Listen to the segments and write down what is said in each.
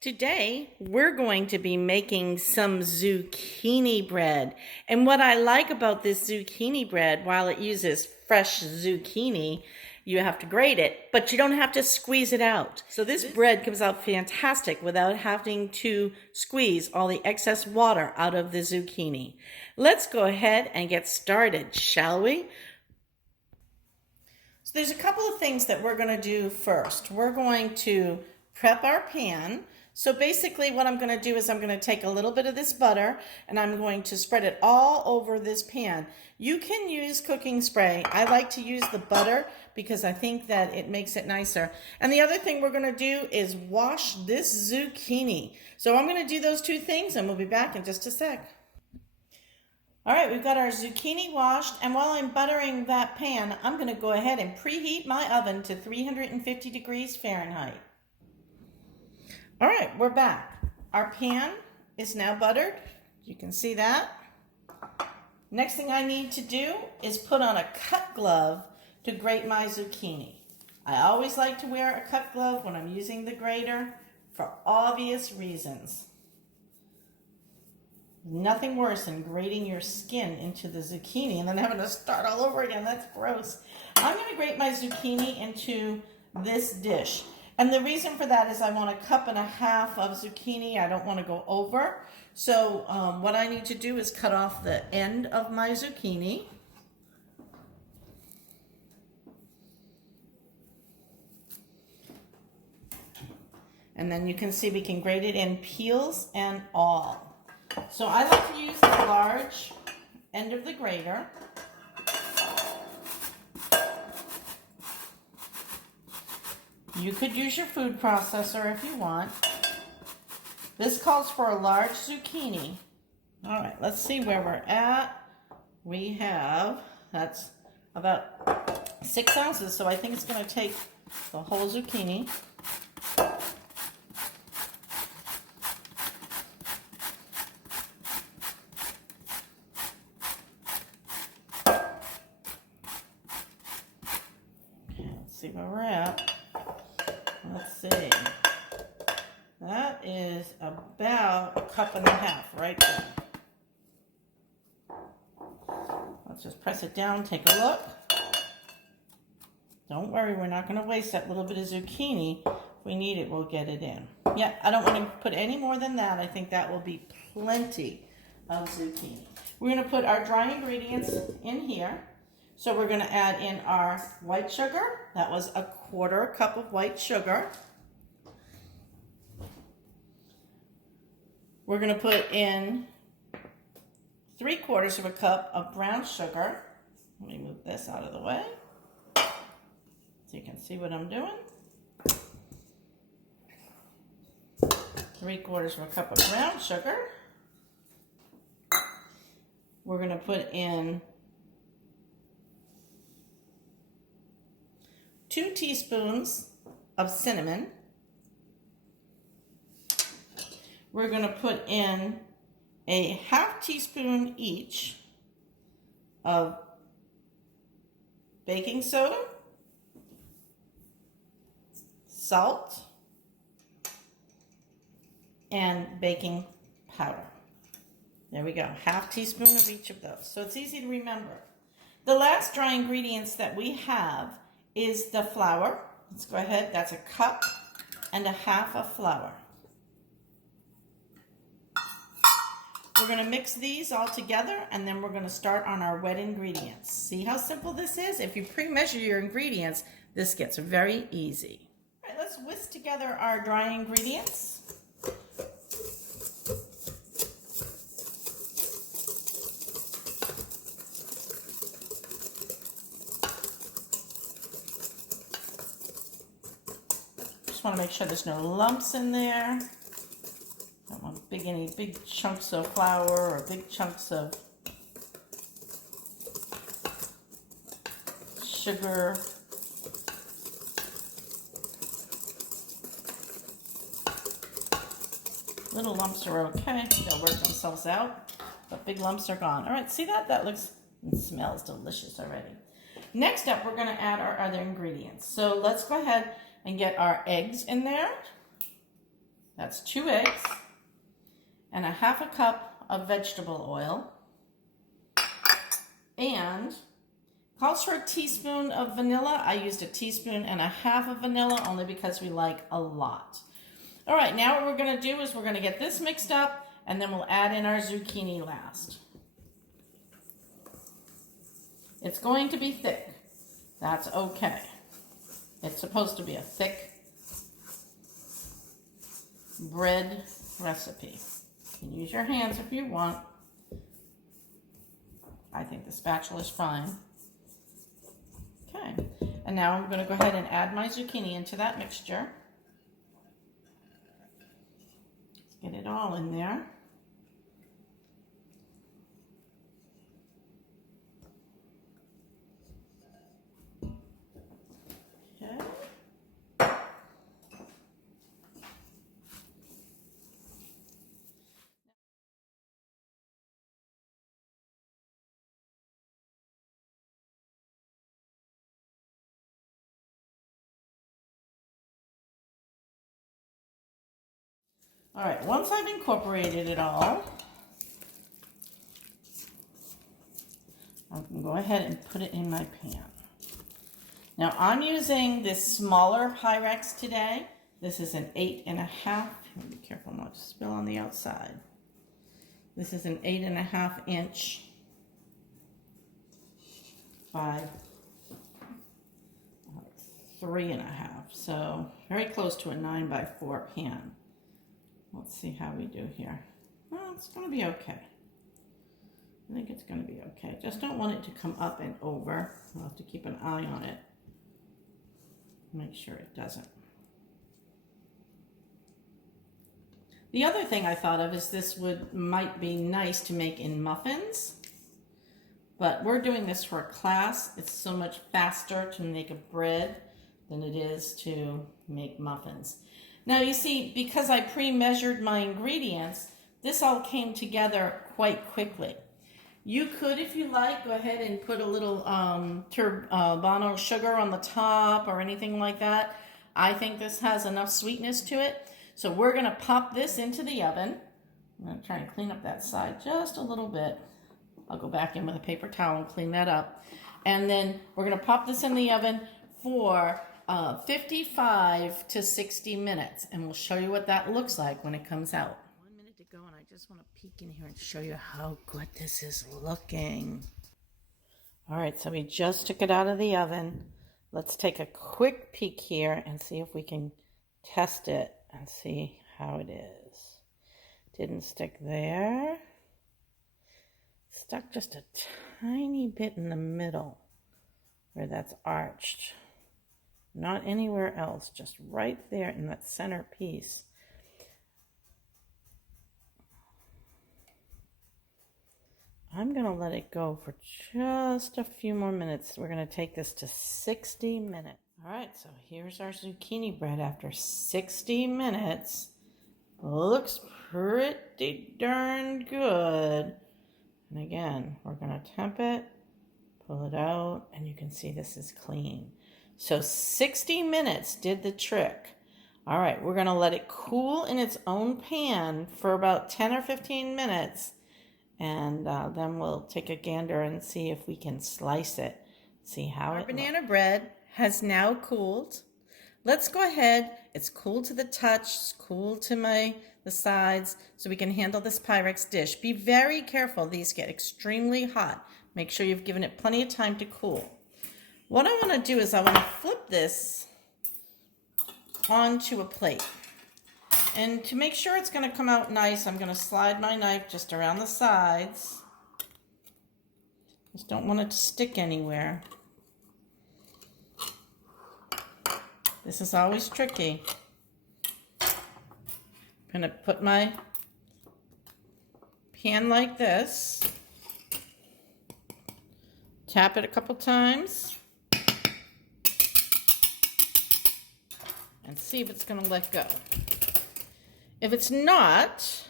Today, we're going to be making some zucchini bread. And what I like about this zucchini bread, while it uses fresh zucchini, you have to grate it, but you don't have to squeeze it out. So this bread comes out fantastic without having to squeeze all the excess water out of the zucchini. Let's go ahead and get started, shall we? So there's a couple of things that we're going to do first. We're going to prep our pan. So basically what I'm going to do is I'm going to take a little bit of this butter and I'm going to spread it all over this pan. You can use cooking spray. I like to use the butter because I think that it makes it nicer. And the other thing we're going to do is wash this zucchini. So I'm going to do those two things and we'll be back in just a sec. All right, we've got our zucchini washed, and while I'm buttering that pan, I'm going to go ahead and preheat my oven to 350 degrees Fahrenheit. All right, we're back. Our pan is now buttered. You can see that. Next thing I need to do is put on a cut glove to grate my zucchini. I always like to wear a cut glove when I'm using the grater for obvious reasons. Nothing worse than grating your skin into the zucchini and then having to start all over again. That's gross. I'm going to grate my zucchini into this dish. And the reason for that is I want 1.5 cups of zucchini. I don't want to go over. So what I need to do is cut off the end of my zucchini. And then you can see we can grate it in peels and all. So I like to use the large end of the grater. You could use your food processor if you want. This calls for a large zucchini. All right, let's see where we're at. We have, that's about 6 ounces, so I think it's going to take the whole zucchini. See where we're at. Let's see. That is about 1.5 cups right there. Let's just press it down, take a look. Don't worry, we're not going to waste that little bit of zucchini. If we need it, we'll get it in. Yeah, I don't want to put any more than that. I think that will be plenty of zucchini. We're going to put our dry ingredients in here. So we're going to add in our white sugar. That was 1/4 cup of white sugar. We're going to put in 3/4 cup of brown sugar. Let me move this out of the way so you can see what I'm doing. 3/4 cup of brown sugar. We're going to put in 2 teaspoons of cinnamon. We're going to put in a 1/2 teaspoon each of baking soda, salt, and baking powder. There we go, 1/2 teaspoon of each of those. So it's easy to remember. The last dry ingredients that we have is the flour. Let's go ahead. That's 1.5 cups of flour. We're going to mix these all together and then we're going to start on our wet ingredients. See how simple this is? If you pre-measure your ingredients, this gets very easy. All right, let's whisk together our dry ingredients. Just want to make sure there's no lumps in there. Don't want any big chunks of flour or big chunks of sugar. Little lumps are okay. They'll work themselves out. But big lumps are gone. All right, see that? That looks and smells delicious already. Next up, we're going to add our other ingredients. So let's go ahead and get our eggs in there. That's 2 eggs and a half a cup of vegetable oil, and calls for a teaspoon of vanilla. I used a teaspoon and a half of vanilla only because we like a lot. All right, now what we're gonna do is we're gonna get this mixed up and then we'll add in our zucchini last. It's going to be thick. That's okay. It's supposed to be a thick bread recipe. You can use your hands if you want. I think the spatula is fine. Okay, and now I'm going to go ahead and add my zucchini into that mixture. Get it all in there. Okay. All right, once I've incorporated it all, I'm going to go ahead and put it in my pan. Now I'm using this smaller Pyrex today. This is an 8.5. Be careful not to spill on the outside. This is an 8.5 inch by 3.5. So very close to a 9x4 pan. Let's see how we do here. Well, it's going to be okay. I think it's going to be okay. Just don't want it to come up and over. I'll have to keep an eye on it. Make sure it doesn't. The other thing I thought of is this might be nice to make in muffins. But we're doing this for a class. It's so much faster to make a bread than it is to make muffins. Now you see, because I pre-measured my ingredients, this all came together quite quickly. You could, if you like, go ahead and put a little turbano sugar on the top or anything like that. I think this has enough sweetness to it. So we're gonna pop this into the oven. I'm gonna try and clean up that side just a little bit. I'll go back in with a paper towel and clean that up. And then we're gonna pop this in the oven for 55 to 60 minutes, and we'll show you what that looks like when it comes out. 1 minute to go, and I just want to peek in here and show you how good this is looking. All right, so we just took it out of the oven. Let's take a quick peek here and see if we can test it and see how it is. Didn't stick there. Stuck just a tiny bit in the middle where that's arched. Not anywhere else, just right there in that center piece. I'm going to let it go for just a few more minutes. We're going to take this to 60 minutes. All right, so here's our zucchini bread after 60 minutes. Looks pretty darn good. And again, we're going to temp it, pull it out, and you can see this is clean. So 60 minutes did the trick. All right, we're going to let it cool in its own pan for about 10 or 15 minutes. And then we'll take a gander and see if we can slice it. See how our banana bread has now cooled. Let's go ahead. It's cool to the touch. It's cool to the sides, so we can handle this Pyrex dish. Be very careful. These get extremely hot. Make sure you've given it plenty of time to cool. What I want to do is I want to flip this onto a plate. And to make sure it's going to come out nice, I'm going to slide my knife just around the sides. Just don't want it to stick anywhere. This is always tricky. I'm going to put my pan like this. Tap it a couple times. And see if it's going to let go. If it's not,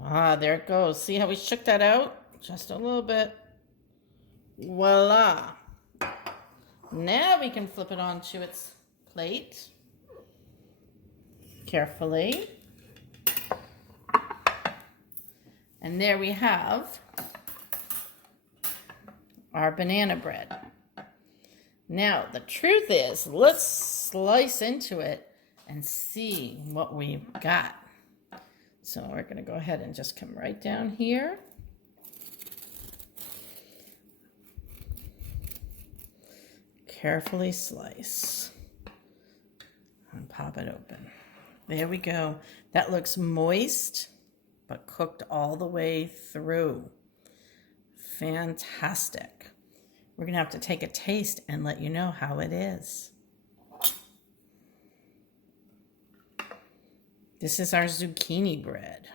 there it goes. See how we shook that out? Just a little bit. Voila. Now we can flip it onto its plate. carefully. And there we have our banana bread. Now, the truth is, let's slice into it and see what we've got. So we're going to go ahead and just come right down here. Carefully slice and pop it open. There we go. That looks moist, but cooked all the way through. Fantastic. We're going to have to take a taste and let you know how it is. This is our zucchini bread.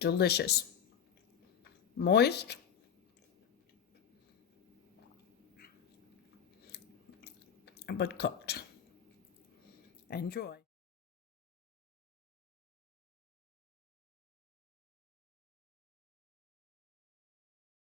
Delicious. Moist. But cooked. Enjoy.